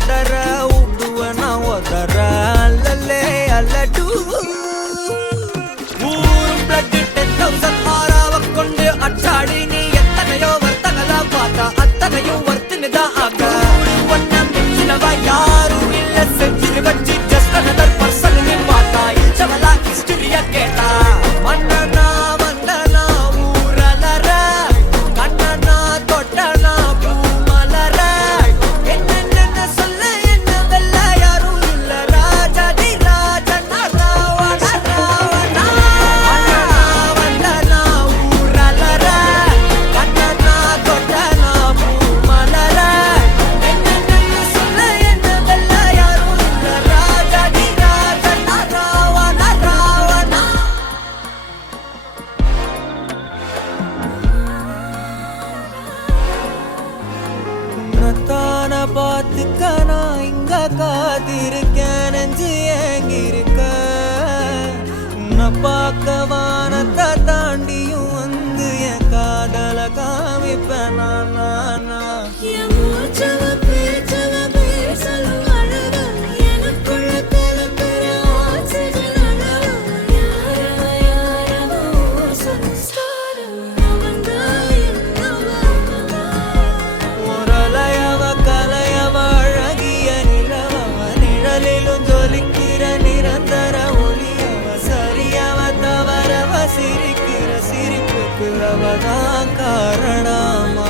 பதற உடுவன ஒதற அல்லலே அல்லடு ஊரும் பிளட் 10,000 ஆறாவ கொண்டு அச்சாடி நீ எத்தனையோ வர்த்தகலா பார்த்தா அத்தனையும் வர்த்தினுதான் ஆக ஒன்ன மிஞ்சினவா யாரும் இல்ல செஞ்சிரு வச்சு ஜஸ்ட் another person நீ பார்த்தா இச்சவலா ஹிஸ்டரியா கேட்டா மன்னனா வந்தனா ஊரலற கண்ணனா தொட்டனா பூமலற என்ன சொல்ல என்ன வெல்ல யாரும் இல்ல ராஜாதி ராஜனா ராவண ராவணா வந்தனா ஊரலற கண்ணனா தொட்டனா பூமலற என்ன சொல்ல என்ன வெல்ல யாரும் இல்ல ராஜாதி ராஜனா ராவண ராவணா உன்னத்தான பார்த்துக்க நான் இங்க காத்திருக்கேன் நெஞ்சு ஏங்கிருக்க உன்னை பார்க்க வானத்தை தாண்டியும் வந்து என் காதல காமிப்பேன் நான் என் மூச்சவ பேச்சவ பேசலும் அழகு எனக்குள்ள கலக்கிற ஆக்சிஜன் அளவு யாரவ சன்ஸ்டார் அவன்தான் என்னவா முரளையவ கலையவ அழகிய நிலவவ நிழலிலும் ஜொலிக்கிற நிரந்தர ஒளியவ சரியவ தவறவ சிரிக்கிற சிரிப்புக்கு அவதான் காரணமா